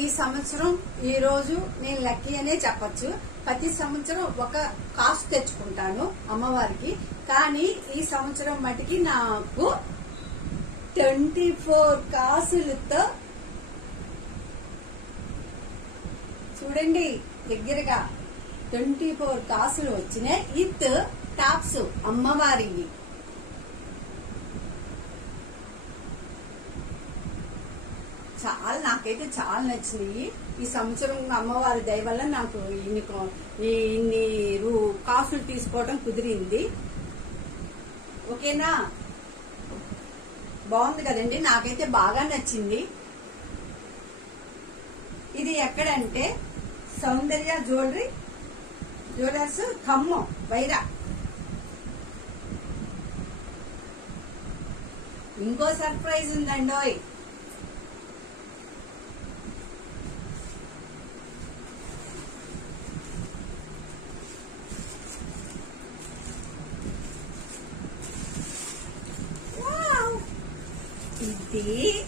ఈ సంవత్సరం ఈ రోజు నేను లక్కీ అనే చెప్పొచ్చు. ప్రతి సంవత్సరం ఒక కాస్ట్ తెచ్చుకుంటాను అమ్మవారికి. కానీ ఈ సంవత్సరం మటుకి నాకు ట్వంటీ ఫోర్ కాసులతో చూడండి దగ్గరగా ట్వంటీ ఫోర్ కాసులు వచ్చినాయి. విత్ టాప్స్ అమ్మవారివి. చాలా నాకైతే చాలా నచ్చినాయి. ఈ సంవత్సరం అమ్మవారి దయ వల్ల నాకు ఇన్ని ఇన్ని రూ- కాసులు తీసుకోవడం కుదిరింది. ఓకేనా? బాగుంది కదండి. నాకైతే బాగా నచ్చింది. ఇది ఎక్కడంటే సౌందర్య జ్యువెలరీ జ్యువెలర్స్ ఖమ్మం వైరా. ఇంకో సర్ప్రైజ్ ఉందండి ఇది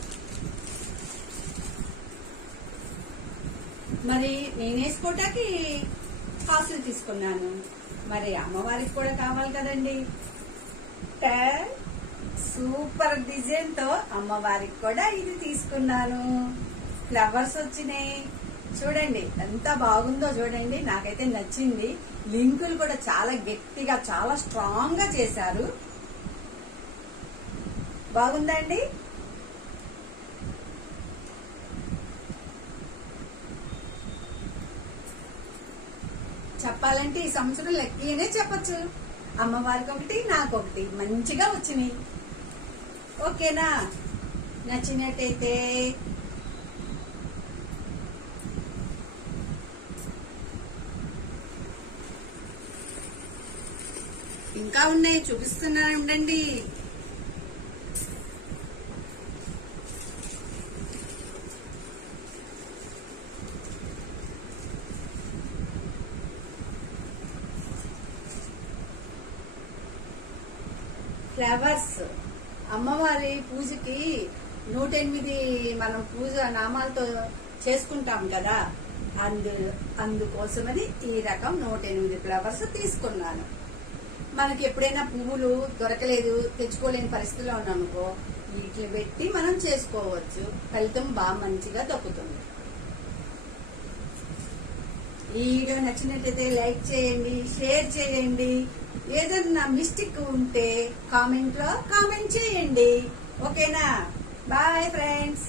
మరి నేను వేసుకోవటానికి కాసులు తీసుకున్నాను. మరి అమ్మవారికి కూడా కావాలి కదండి. సూపర్ డిజైన్తో అమ్మవారికి కూడా ఇది తీసుకున్నాను. ఫ్లవర్స్ వచ్చినాయి. చూడండి ఎంత బాగుందో చూడండి. నాకైతే నచ్చింది. లింకులు కూడా చాలా గట్టిగా చాలా స్ట్రాంగ్గా చేశారు. బాగుందండి చెప్పాలంటే ఈ సంవత్సరం లక్కీనే చెప్పచ్చు. అమ్మవారికి ఒకటి నాకు ఒకటి మంచిగా వచ్చినాయి. ఓకేనా? నచ్చినట్టయితే ఇంకా ఉన్నాయి చూపిస్తున్నాను ఉండండి. ఫ్లవర్స్ అమ్మవారి పూజకి నూట ఎనిమిది మనం పూజ నామాలతో చేసుకుంటాం కదా. అందు అందుకోసమని ఈ రకం నూట ఎనిమిది ఫ్లవర్స్ తీసుకున్నాను. మనకి ఎప్పుడైనా పువ్వులు దొరకలేదు తెచ్చుకోలేని పరిస్థితిలో ఉన్నామనుకో వీటిని పెట్టి మనం చేసుకోవచ్చు. ఫలితం బాగా మంచిగా దక్కుతుంది. ఈ వీడియో నచ్చినట్లయితే లైక్ చేయండి షేర్ చేయండి. ఏదన్నా మిస్టేక్ ఉంటే కామెంట్లో కామెంట్ చేయండి. ఓకేనా? Bye friends.